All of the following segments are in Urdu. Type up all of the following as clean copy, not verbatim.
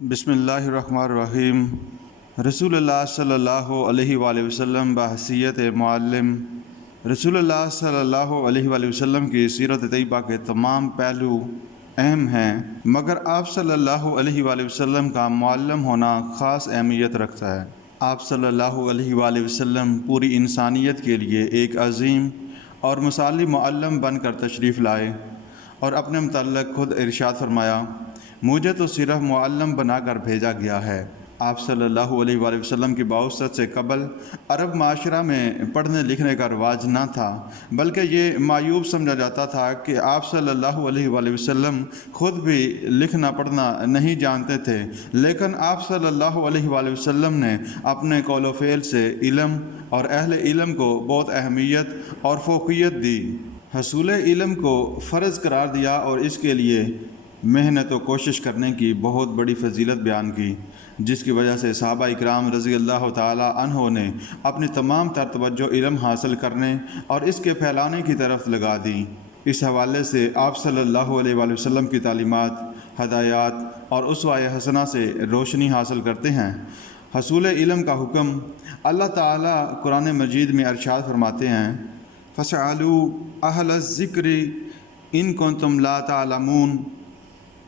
بسم اللہ الرحمن الرحیم۔ رسول اللہ صلی اللہ علیہ وآلہ وسلم بحیثیت معلم۔ رسول اللہ صلی اللہ علیہ وآلہ وسلم کی سیرت طیبہ کے تمام پہلو اہم ہیں، مگر آپ صلی اللہ علیہ وآلہ وسلم کا معلم ہونا خاص اہمیت رکھتا ہے۔ آپ صلی اللہ علیہ وآلہ وسلم پوری انسانیت کے لیے ایک عظیم اور مثالی معلم بن کر تشریف لائے اور اپنے متعلق خود ارشاد فرمایا، مجھے تو صرف معلم بنا کر بھیجا گیا ہے۔ آپ صلی اللہ علیہ وآلہ وسلم کی بعثت سے قبل عرب معاشرہ میں پڑھنے لکھنے کا رواج نہ تھا، بلکہ یہ معیوب سمجھا جاتا تھا کہ آپ صلی اللہ علیہ وآلہ وسلم خود بھی لکھنا پڑھنا نہیں جانتے تھے، لیکن آپ صلی اللہ علیہ وآلہ وسلم نے اپنے قول و فعل سے علم اور اہل علم کو بہت اہمیت اور فوقیت دی، حصول علم کو فرض قرار دیا اور اس کے لیے محنت و کوشش کرنے کی بہت بڑی فضیلت بیان کی، جس کی وجہ سے صحابہ اکرام رضی اللہ تعالی عنہ نے اپنی تمام تر توجہ علم حاصل کرنے اور اس کے پھیلانے کی طرف لگا دی۔ اس حوالے سے آپ صلی اللہ علیہ وآلہ وسلم کی تعلیمات، ہدایات اور اسوہ حسنہ سے روشنی حاصل کرتے ہیں۔ حصول علم کا حکم اللہ تعالی قرآن مجید میں ارشاد فرماتے ہیں، فَاسْأَلُوا أَهْلَ الذِّكْرِ إِن كُنتُمْ لَا تَعْلَمُونَ،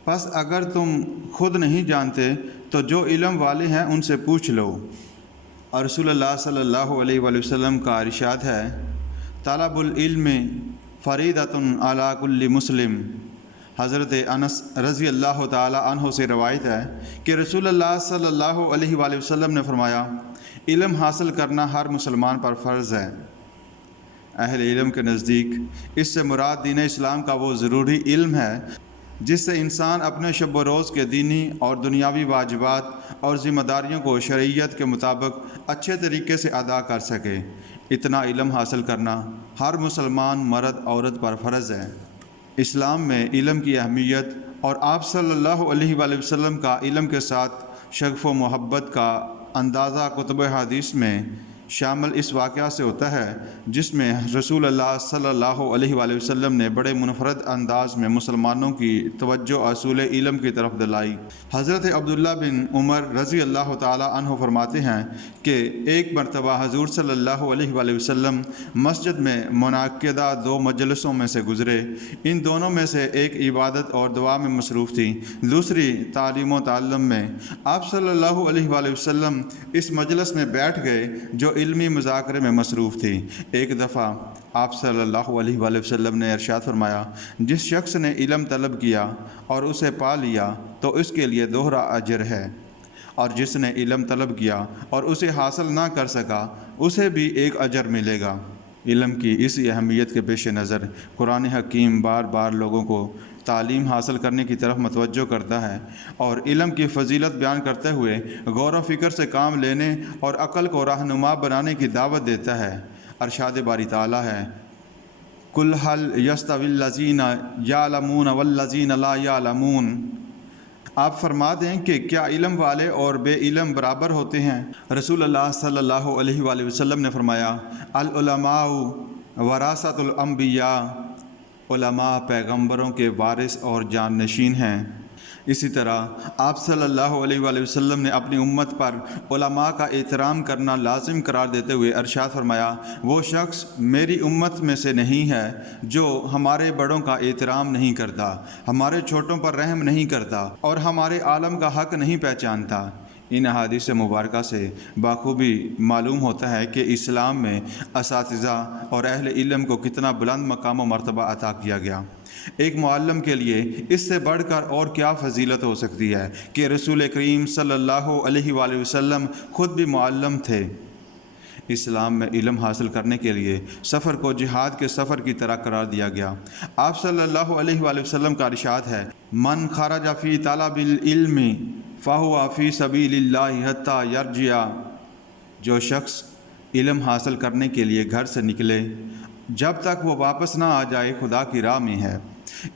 پس اگر تم خود نہیں جانتے تو جو علم والے ہیں ان سے پوچھ لو۔ اور رسول اللہ صلی اللہ علیہ وآلہ وسلم کا ارشاد ہے، طلب العلم فریضۃ علی کل مسلم۔ حضرت انس رضی اللہ تعالی عنہ سے روایت ہے کہ رسول اللہ صلی اللہ علیہ وآلہ وسلم نے فرمایا، علم حاصل کرنا ہر مسلمان پر فرض ہے۔ اہل علم کے نزدیک اس سے مراد دین اسلام کا وہ ضروری علم ہے جس سے انسان اپنے شب و روز کے دینی اور دنیاوی واجبات اور ذمہ داریوں کو شرعیت کے مطابق اچھے طریقے سے ادا کر سکے۔ اتنا علم حاصل کرنا ہر مسلمان مرد عورت پر فرض ہے۔ اسلام میں علم کی اہمیت اور آپ صلی اللہ علیہ وآلہ وسلم کا علم کے ساتھ شغف و محبت کا اندازہ کتب حدیث میں شامل اس واقعہ سے ہوتا ہے، جس میں رسول اللہ صلی اللہ علیہ وآلہ وسلم نے بڑے منفرد انداز میں مسلمانوں کی توجہ حصول علم کی طرف دلائی۔ حضرت عبداللہ بن عمر رضی اللہ تعالی عنہ فرماتے ہیں کہ ایک مرتبہ حضور صلی اللہ علیہ وآلہ وسلم مسجد میں منعقدہ دو مجلسوں میں سے گزرے۔ ان دونوں میں سے ایک عبادت اور دعا میں مصروف تھی، دوسری تعلیم و تعلم میں۔ آپ صلی اللہ علیہ وآلہ وسلم اس مجلس میں بیٹھ گئے جو علمی مذاکرے میں مصروف تھی۔ ایک دفعہ آپ صلی اللہ علیہ وآلہ وسلم نے ارشاد فرمایا، جس شخص نے علم طلب کیا اور اسے پا لیا تو اس کے لیے دوہرا اجر ہے، اور جس نے علم طلب کیا اور اسے حاصل نہ کر سکا اسے بھی ایک اجر ملے گا۔ علم کی اسی اہمیت کے پیش نظر قرآن حکیم بار بار لوگوں کو تعلیم حاصل کرنے کی طرف متوجہ کرتا ہے اور علم کی فضیلت بیان کرتے ہوئے غور و فکر سے کام لینے اور عقل کو رہنما بنانے کی دعوت دیتا ہے۔ ارشاد باری تعالیٰ ہے، قُلْ هَلْ يَسْتَوِي الَّذِينَ يَعْلَمُونَ وَالَّذِينَ لَا يَعْلَمُونَ، آپ فرما دیں کہ کیا علم والے اور بے علم برابر ہوتے ہیں؟ رسول اللہ صلی اللہ علیہ وآلہ وسلم نے فرمایا، العلماء وراثۃ الانبیاء، علماء پیغمبروں کے وارث اور جانشین ہیں۔ اسی طرح آپ صلی اللہ علیہ وآلہ وسلم نے اپنی امت پر علماء کا احترام کرنا لازم قرار دیتے ہوئے ارشاد فرمایا، وہ شخص میری امت میں سے نہیں ہے جو ہمارے بڑوں کا احترام نہیں کرتا، ہمارے چھوٹوں پر رحم نہیں کرتا اور ہمارے عالم کا حق نہیں پہچانتا۔ ان احادیث مبارکہ سے بخوبی معلوم ہوتا ہے کہ اسلام میں اساتذہ اور اہل علم کو کتنا بلند مقام و مرتبہ عطا کیا گیا۔ ایک معلم کے لیے اس سے بڑھ کر اور کیا فضیلت ہو سکتی ہے کہ رسول کریم صلی اللہ علیہ وآلہ وسلم خود بھی معلم تھے۔ اسلام میں علم حاصل کرنے کے لیے سفر کو جہاد کے سفر کی طرح قرار دیا گیا۔ آپ صلی اللہ علیہ وآلہ وسلم کا ارشاد ہے، من خرج فی طلب العلم فہو فی سبیل اللہ حتی یرجع، جو شخص علم حاصل کرنے کے لیے گھر سے نکلے جب تک وہ واپس نہ آ جائے خدا کی راہ میں ہے۔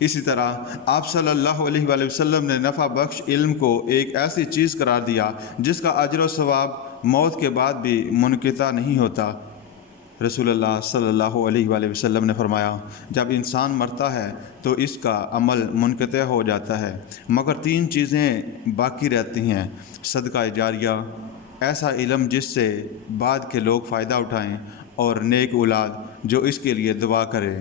اسی طرح آپ صلی اللہ علیہ وآلہ وسلم نے نفع بخش علم کو ایک ایسی چیز قرار دیا جس کا اجر و ثواب موت کے بعد بھی منقطع نہیں ہوتا۔ رسول اللہ صلی اللہ علیہ وآلہ وسلم نے فرمایا، جب انسان مرتا ہے تو اس کا عمل منقطع ہو جاتا ہے مگر 3 چیزیں باقی رہتی ہیں: صدقہ جاریہ، ایسا علم جس سے بعد کے لوگ فائدہ اٹھائیں، اور نیک اولاد جو اس کے لیے دعا کرے۔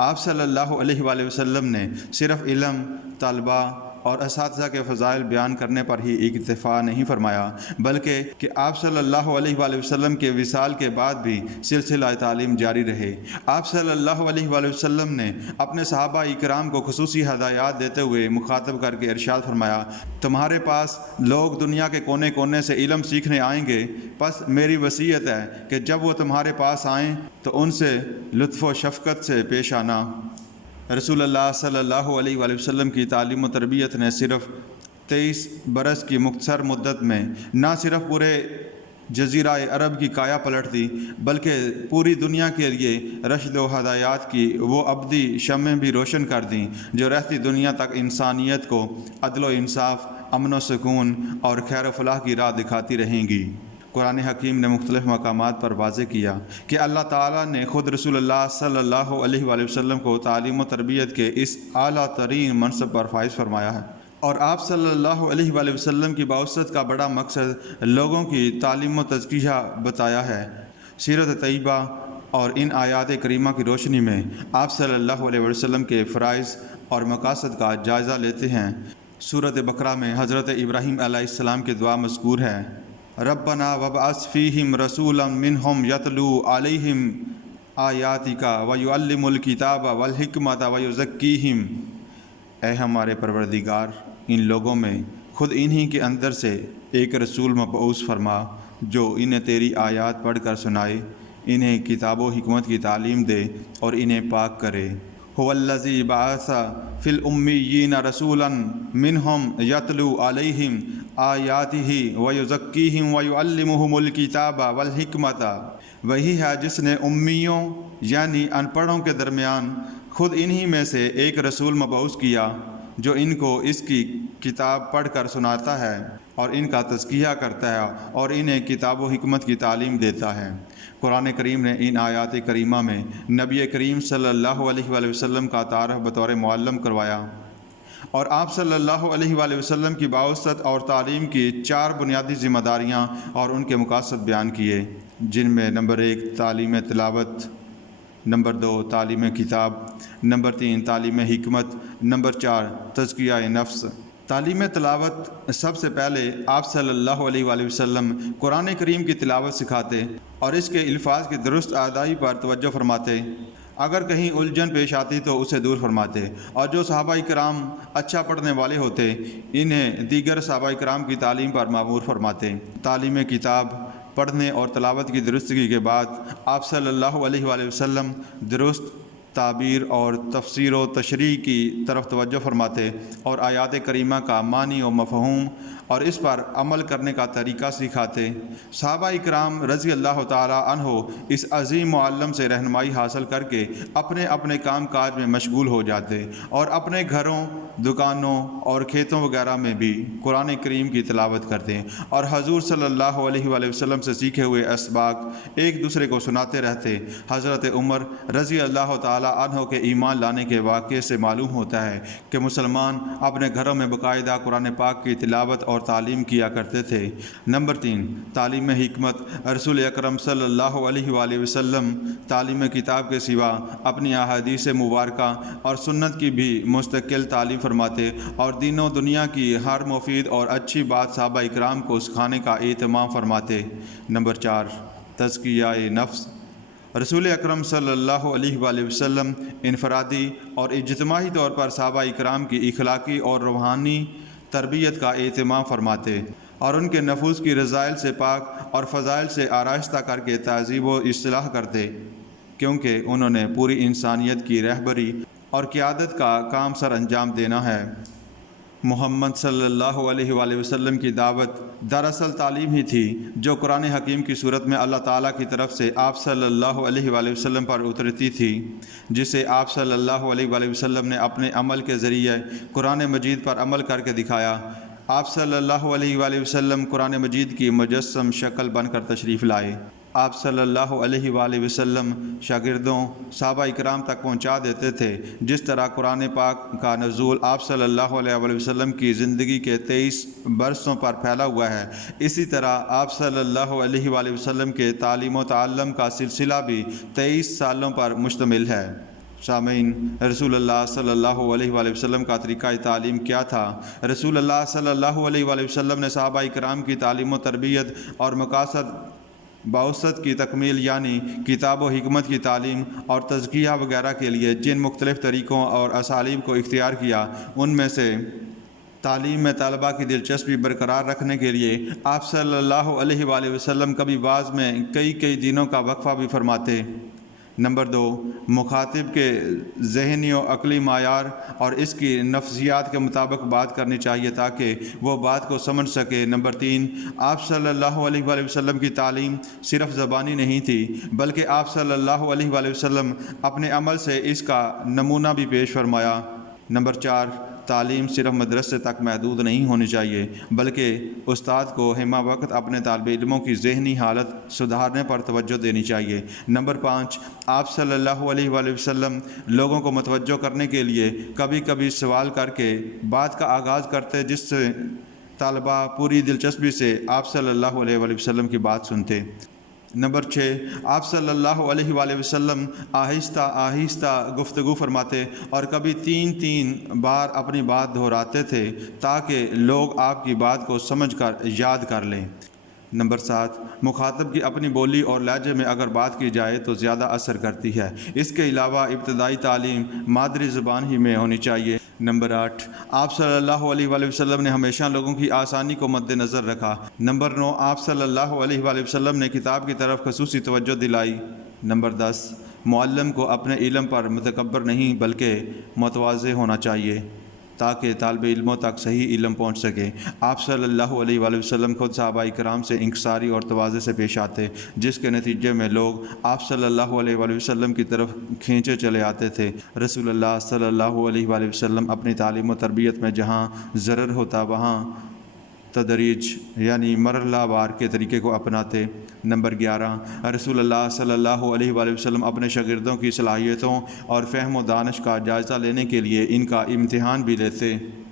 آپ صلی اللہ علیہ وآلہ وسلم نے صرف علم، طلبہ اور اساتذہ کے فضائل بیان کرنے پر ہی اکتفا نہیں فرمایا، بلکہ کہ آپ صلی اللہ علیہ وآلہ وسلم کے وصال کے بعد بھی سلسلہ تعلیم جاری رہے۔ آپ صلی اللہ علیہ وآلہ وسلم نے اپنے صحابہ اکرام کو خصوصی ہدایات دیتے ہوئے مخاطب کر کے ارشاد فرمایا، تمہارے پاس لوگ دنیا کے کونے کونے سے علم سیکھنے آئیں گے، پس میری وصیت ہے کہ جب وہ تمہارے پاس آئیں تو ان سے لطف و شفقت سے پیش آنا۔ رسول اللہ صلی اللہ علیہ وآلہ وسلم کی تعلیم و تربیت نے صرف 23 برس کی مختصر مدت میں نہ صرف پورے جزیرہ عرب کی کایا پلٹ دی، بلکہ پوری دنیا کے لیے رشد و ہدایات کی وہ ابدی شمعیں بھی روشن کر دیں جو رہتی دنیا تک انسانیت کو عدل و انصاف، امن و سکون اور خیر و فلاح کی راہ دکھاتی رہیں گی۔ قرآن حکیم نے مختلف مقامات پر واضح کیا کہ اللہ تعالیٰ نے خود رسول اللہ صلی اللہ علیہ وآلہ وسلم کو تعلیم و تربیت کے اس اعلیٰ ترین منصب پر فائز فرمایا ہے، اور آپ صلی اللہ علیہ وآلہ وسلم کی بعثت کا بڑا مقصد لوگوں کی تعلیم و تزکیہ بتایا ہے۔ سیرت طیبہ اور ان آیات کریمہ کی روشنی میں آپ صلی اللہ علیہ وسلم کے فرائض اور مقاصد کا جائزہ لیتے ہیں۔ سورۃ بقرہ میں حضرت ابراہیم علیہ السلام کی دعا مذکور ہے، ربنا وابعث فیہم رسولا منہم یتلو علیہم آیاتک ویعلم الکتاب والحکمت ویزکیہم۔ اے ہمارے پروردگار، ان لوگوں میں خود انہی کے اندر سے ایک رسول مبعوث فرما جو انہیں تیری آیات پڑھ کر سنائے، انہیں کتاب و حکمت کی تعلیم دے اور انہیں پاک کرے۔ هو الذی بعث فی الامیین رسولا منہم یتلو علیہم آیاتہ ویزکیہم ویعلمہم الکتاب والحکمت۔ وہی ہے جس نے امیوں یعنی ان پڑھوں کے درمیان خود انہی میں سے ایک رسول مبعوث کیا جو ان کو اس کی کتاب پڑھ کر سناتا ہے اور ان کا تزکیہ کرتا ہے اور انہیں کتاب و حکمت کی تعلیم دیتا ہے۔ قرآن کریم نے ان آیات کریمہ میں نبی کریم صلی اللہ علیہ وآلہ وسلم کا تعارف بطور معلم کروایا، اور آپ صلی اللہ علیہ وآلہ وسلم کی بعثت اور تعلیم کی 4 بنیادی ذمہ داریاں اور ان کے مقاصد بیان کیے، جن میں نمبر 1 تعلیم تلاوت، نمبر 2 تعلیم کتاب، نمبر 3 تعلیم حکمت، نمبر 4 تزکیہ نفس۔ تعلیم تلاوت سب سے پہلے آپ صلی اللہ علیہ وآلہ وسلم قرآن کریم کی تلاوت سکھاتے اور اس کے الفاظ کی درست ادائی پر توجہ فرماتے، اگر کہیں الجھن پیش آتی تو اسے دور فرماتے، اور جو صحابہ کرام اچھا پڑھنے والے ہوتے انہیں دیگر صحابہ کرام کی تعلیم پر مامور فرماتے۔ تعلیم کتاب پڑھنے اور تلاوت کی درستگی کے بعد آپ صلی اللہ علیہ وآلہ وسلم درست تعبیر اور تفسیر و تشریح کی طرف توجہ فرماتے اور آیات کریمہ کا معنی و مفہوم اور اس پر عمل کرنے کا طریقہ سکھاتے۔ صحابہ اکرام رضی اللہ تعالی عنہ اس عظیم معلم سے رہنمائی حاصل کر کے اپنے اپنے کام کاج میں مشغول ہو جاتے اور اپنے گھروں، دکانوں اور کھیتوں وغیرہ میں بھی قرآن کریم کی تلاوت کرتے اور حضور صلی اللہ علیہ وآلہ وسلم سے سیکھے ہوئے اسباق ایک دوسرے کو سناتے رہتے۔ حضرت عمر رضی اللہ تعالی عنہ کے ایمان لانے کے واقعے سے معلوم ہوتا ہے کہ مسلمان اپنے گھروں میں باقاعدہ قرآن پاک کی تلاوت اور تعلیم کیا کرتے تھے۔ نمبر 3 تعلیم حکمت۔ رسول اکرم صلی اللہ علیہ وآلہ وسلم تعلیم کتاب کے سوا اپنی احادیث مبارکہ اور سنت کی بھی مستقل تعلیم فرماتے اور دین و دنیا کی ہر مفید اور اچھی بات صحابہ اکرام کو سکھانے کا اہتمام فرماتے۔ نمبر 4 تزکیہ نفس۔ رسول اکرم صلی اللہ علیہ وآلہ وسلم انفرادی اور اجتماعی طور پر صحابہ اکرام کی اخلاقی اور روحانی تربیت کا اہتمام فرماتے اور ان کے نفوس کی رذائل سے پاک اور فضائل سے آراستہ کر کے تہذیب و اصلاح کرتے، کیونکہ انہوں نے پوری انسانیت کی رہبری اور قیادت کا کام سر انجام دینا ہے۔ محمد صلی اللہ علیہ وآلہ وسلم کی دعوت دراصل تعلیم ہی تھی جو قرآن حکیم کی صورت میں اللہ تعالیٰ کی طرف سے آپ صلی اللہ علیہ وآلہ وسلم پر اترتی تھی، جسے آپ صلی اللہ علیہ وآلہ وسلم نے اپنے عمل کے ذریعے قرآن مجید پر عمل کر کے دکھایا۔ آپ صلی اللہ علیہ وآلہ وسلم قرآن مجید کی مجسم شکل بن کر تشریف لائے۔ آپ صلی اللہ علیہ وآلہ وسلم شاگردوں صحابہ اکرام تک پہنچا دیتے تھے، جس طرح قرآن پاک کا نزول آپ صلی اللہ علیہ وآلہ وسلم کی زندگی کے 23 برسوں پر پھیلا ہوا ہے، اسی طرح آپ صلی اللہ علیہ وآلہ وسلم کے تعلیم و تعلم کا سلسلہ بھی 23 سالوں پر مشتمل ہے۔ سامعین، رسول اللہ صلی اللہ علیہ وآلہ وسلم کا طریقہ تعلیم کیا تھا؟ رسول اللہ صلی اللہ علیہ وآلہ وسلم نے صحابہ اکرام کی تعلیم و تربیت اور مقاصد بعثت کی تکمیل یعنی کتاب و حکمت کی تعلیم اور تزکیہ وغیرہ کے لیے جن مختلف طریقوں اور اسالیب کو اختیار کیا، ان میں سے تعلیم میں طلبہ کی دلچسپی برقرار رکھنے کے لیے آپ صلی اللہ علیہ وآلہ وسلم کبھی بعض میں کئی دنوں کا وقفہ بھی فرماتے۔ نمبر 2، مخاطب کے ذہنی و عقلی معیار اور اس کی نفسیات کے مطابق بات کرنی چاہیے تاکہ وہ بات کو سمجھ سکے۔ نمبر 3، آپ صلی اللہ علیہ وآلہ وسلم کی تعلیم صرف زبانی نہیں تھی، بلکہ آپ صلی اللہ علیہ وآلہ وسلم اپنے عمل سے اس کا نمونہ بھی پیش فرمایا۔ نمبر 4، تعلیم صرف مدرسے تک محدود نہیں ہونی چاہیے، بلکہ استاد کو ہمہ وقت اپنے طالب علموں کی ذہنی حالت سدھارنے پر توجہ دینی چاہیے۔ نمبر 5، آپ صلی اللہ علیہ وآلہ وسلم لوگوں کو متوجہ کرنے کے لیے کبھی کبھی سوال کر کے بات کا آغاز کرتے، جس سے طلباء پوری دلچسپی سے آپ صلی اللہ علیہ وآلہ وسلم کی بات سنتے۔ نمبر 6، آپ صلی اللہ علیہ وآلہ وسلم آہستہ گفتگو فرماتے اور کبھی 3 بار اپنی بات دہراتے تھے تاکہ لوگ آپ کی بات کو سمجھ کر یاد کر لیں۔ نمبر 7، مخاطب کی اپنی بولی اور لہجے میں اگر بات کی جائے تو زیادہ اثر کرتی ہے، اس کے علاوہ ابتدائی تعلیم مادری زبان ہی میں ہونی چاہیے۔ نمبر 8، آپ صلی اللہ علیہ وآلہ وسلم نے ہمیشہ لوگوں کی آسانی کو مد نظر رکھا۔ نمبر 9، آپ صلی اللہ علیہ وآلہ وسلم نے کتاب کی طرف خصوصی توجہ دلائی۔ نمبر 10، معلم کو اپنے علم پر متکبر نہیں بلکہ متواضع ہونا چاہیے تاکہ طالب علموں تک صحیح علم پہنچ سکے۔ آپ صلی اللہ علیہ وآلہ وسلم خود صحابہ کرام سے انکساری اور تواضع سے پیش آتے، جس کے نتیجے میں لوگ آپ صلی اللہ علیہ وآلہ وسلم کی طرف کھینچے چلے آتے تھے۔ رسول اللہ صلی اللہ علیہ وآلہ وسلم اپنی تعلیم و تربیت میں جہاں ضرر ہوتا وہاں تدریج یعنی مرحلہ وار کے طریقے کو اپناتے۔ نمبر 11، رسول اللہ صلی اللہ علیہ وآلہ وسلم اپنے شاگردوں کی صلاحیتوں اور فہم و دانش کا جائزہ لینے کے لیے ان کا امتحان بھی لیتے۔